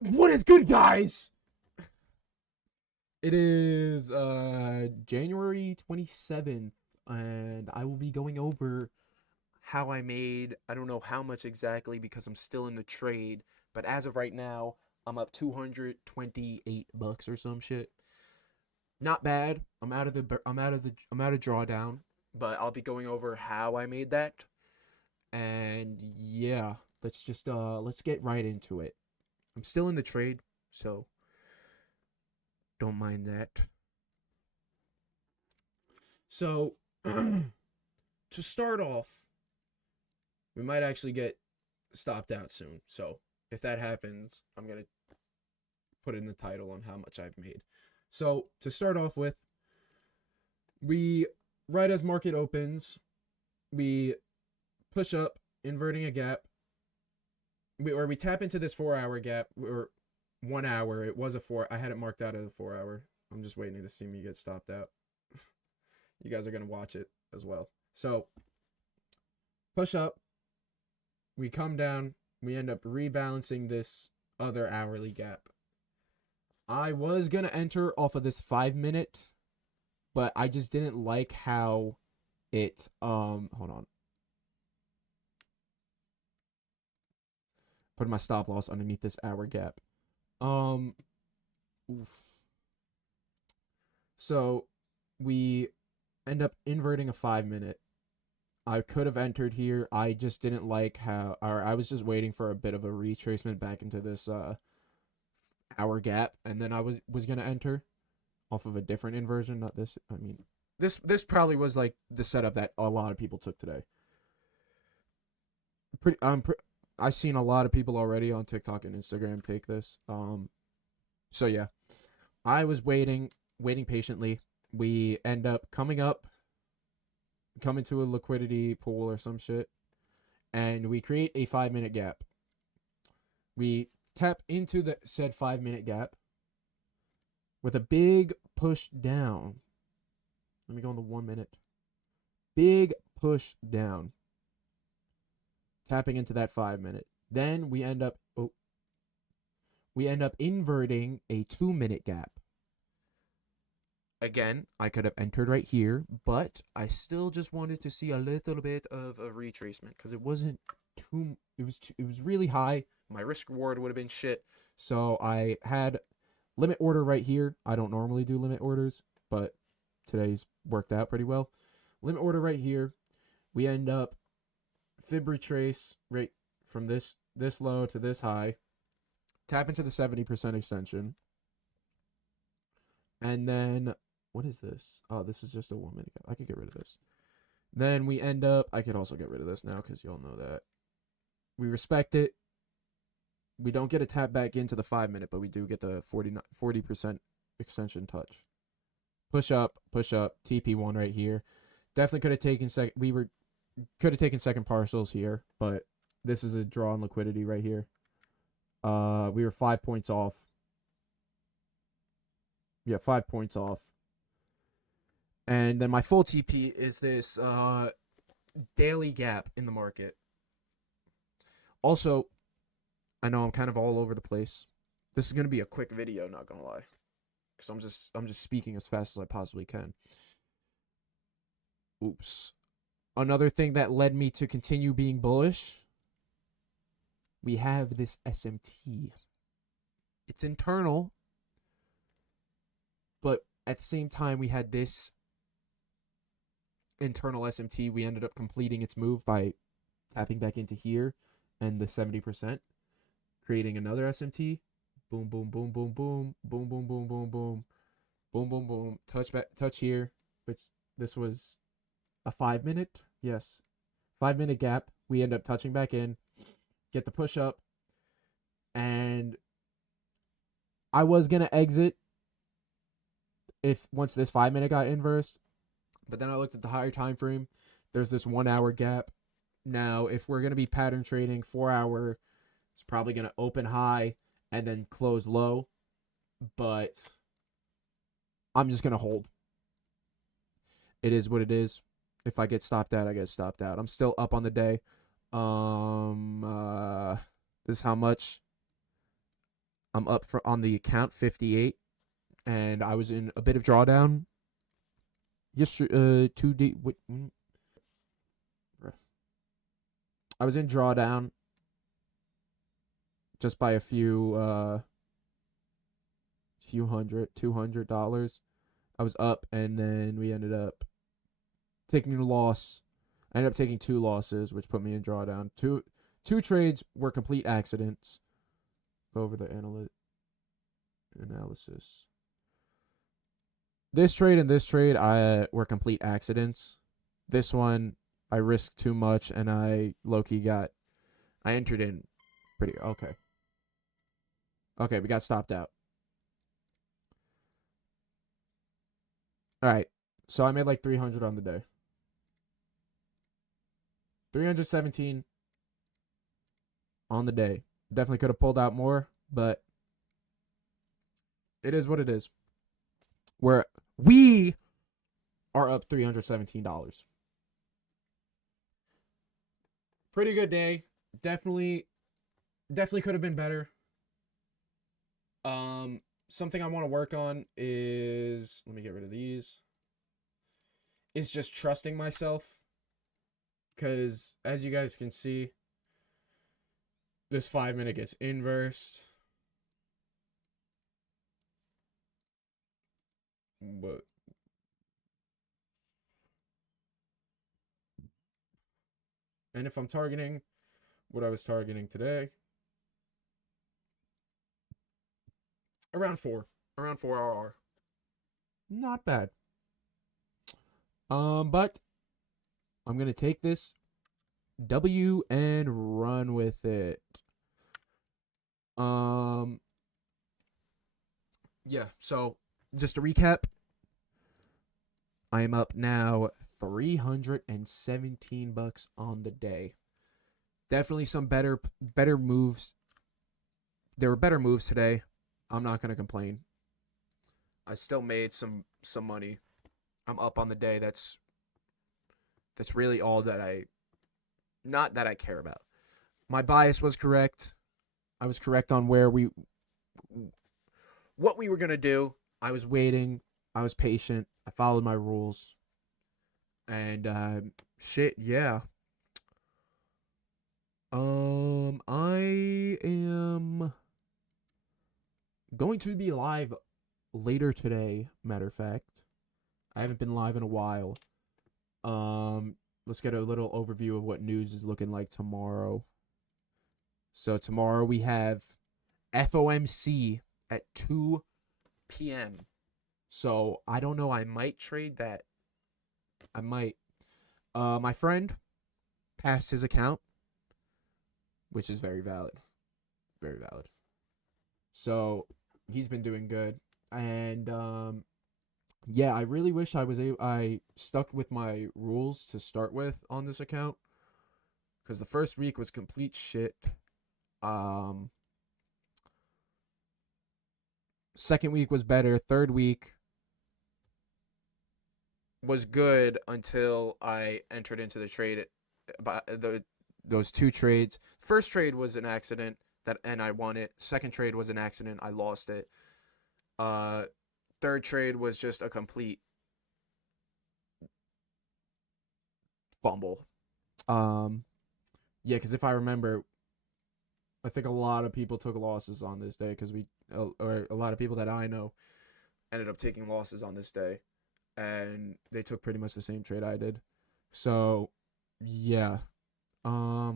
What is good, guys? It is January 27th, and I will be going over how I made, I don't know how much exactly because I'm still in the trade, but as of right now, I'm up 228 bucks or some shit. Not bad. I'm out of drawdown, but I'll be going over how I made that. And yeah, let's get right into it. I'm still in the trade, so don't mind that. So, to start off, we might actually get stopped out soon. So, if that happens, I'm going to put in the title on how much I've made. So, to start off with, we, right as market opens, we push up, inverting a gap, or we tap into this 4 hour gap, or 1 hour. It was a four. I had it marked out as a 4 hour. I'm just waiting to see me get stopped out. You guys are going to watch it as well. So, push up, we come down, we end up rebalancing this other hourly gap. I was gonna enter off of this 5 minute, but I just didn't like how it hold on. Put my stop loss underneath this hour gap. Um oof. So we end up inverting a 5 minute. I could have entered here. I just didn't like how, or I was just waiting for a bit of a retracement back into this hour gap, and then I was gonna enter off of a different inversion, not this. I mean, this probably was like the setup that a lot of people took today. Pretty I've seen a lot of people already on TikTok and Instagram take this. So yeah, I was waiting patiently. We end up coming to a liquidity pool or some shit, and we create a 5 minute gap. We tap into the said 5 minute gap with a big push down. Let me go on the 1 minute. Big push down, tapping into that 5 minute. Then we end up inverting a 2 minute gap. Again, I could have entered right here, but I still just wanted to see a little bit of a retracement because it wasn't too. It was really high. My risk reward would have been shit. So I had limit order right here. I don't normally do limit orders, but today's worked out pretty well. Limit order right here. We end up fib retrace right from this low to this high. Tap into the 70% extension. And then what is this? Oh, this is just a 1 minute gap. I could get rid of this. Then we end up, I could also get rid of this now because y'all know that. We respect it. We don't get a tap back into the 5 minute, but we do get the 40% extension touch. Push up, TP1 right here. Definitely could have taken could have taken second partials here, but this is a draw on liquidity right here. We were 5 points off. Yeah, 5 points off. And then my full TP is this daily gap in the market. Also, I know I'm kind of all over the place. This is gonna be a quick video, not gonna lie, because I'm just speaking as fast as I possibly can. Oops. Another thing that led me to continue being bullish. We have this SMT. It's internal, but at the same time, we had this internal SMT. We ended up completing its move by tapping back into here and the 70%, creating another SMT. Boom, boom, boom, boom, boom, boom, boom, boom, boom, boom, boom, boom, boom. Touch here, which this was a 5 minute. Yes, 5 minute gap. We end up touching back in, get the push up, and I was gonna exit if once this 5 minute got inversed, but then I looked at the higher time frame. There's this 1 hour gap. Now, if we're gonna be pattern trading, 4 hour, it's probably gonna open high and then close low. But I'm just gonna hold. It is what it is. If I get stopped out, I get stopped out. I'm still up on the day. This is how much I'm up for on the account 58, and I was in a bit of drawdown. Yesterday, 2 day. I was in drawdown just by a few hundred, $200. I was up, and then we ended up taking a loss. I ended up taking 2 losses, which put me in drawdown. Two trades were complete accidents. Go over the analysis. This trade and this trade were complete accidents. This one I risked too much, and I low-key I entered in pretty okay. Okay, we got stopped out. All right, so I made like 300 on the day. 317 on the day. Definitely could have pulled out more, but it is what it is. We are up $317. Pretty good day. Definitely could have been better. Something I want to work on is, let me get rid of these, is just trusting myself. Because as you guys can see, this 5-minute gets inversed. But and if I'm targeting what I was targeting today, around 4 RR. Not bad. But I'm gonna take this W and run with it. Yeah, so just to recap, I am up now $317 on the day. Definitely some better moves. There were better moves today. I'm not gonna complain. I still made some money. I'm up on the day. That's really all that I care about. My bias was correct. I was correct on what we were gonna do. I was waiting. I was patient. I followed my rules. And shit, yeah. I am going to be live later today. Matter of fact, I haven't been live in a while. Let's get a little overview of what news is looking like tomorrow. So tomorrow we have FOMC at 2 p.m. So I don't know. I might trade that. I might. My friend passed his account, which is very valid. Very valid. So he's been doing good. And yeah, I really wish I stuck with my rules to start with on this account, because the first week was complete shit. Second week was better. Third week was good until I entered into the trade. Those 2 trades. First trade was an accident and I won it. Second trade was an accident. I lost it. Third trade was just a complete fumble. Yeah, because if I remember, I think a lot of people took losses on this day or a lot of people that I know ended up taking losses on this day, and they took pretty much the same trade I did. So, yeah. I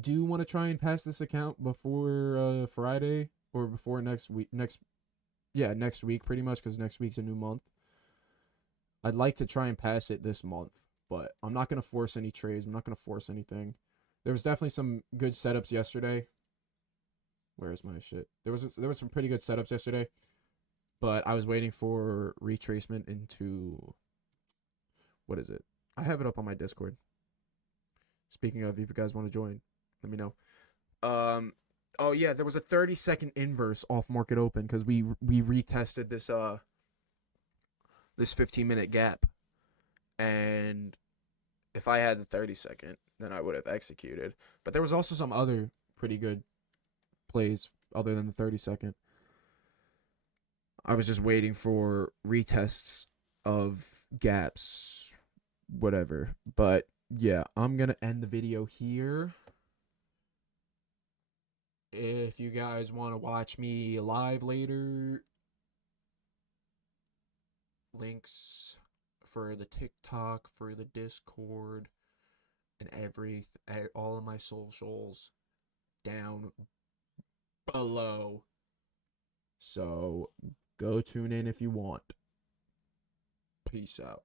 do want to try and pass this account before Friday or before next week. Next week pretty much, because next week's a new month. I'd like to try and pass it this month, but I'm not going to force any trades. I'm not going to force anything. There was definitely some good setups yesterday. Where is my shit? There was some pretty good setups yesterday, but I was waiting for retracement into, what is it? I have it up on my Discord. Speaking of, if you guys want to join, let me know. Oh yeah, there was a 30-second inverse off market open because we retested this 15-minute gap, and if I had the 30-second, then I would have executed. But there was also some other pretty good plays other than the 30-second. I was just waiting for retests of gaps, whatever. But yeah, I'm going to end the video here. If you guys want to watch me live later, links for the TikTok, for the Discord, and all of my socials down below. So go tune in if you want. Peace out.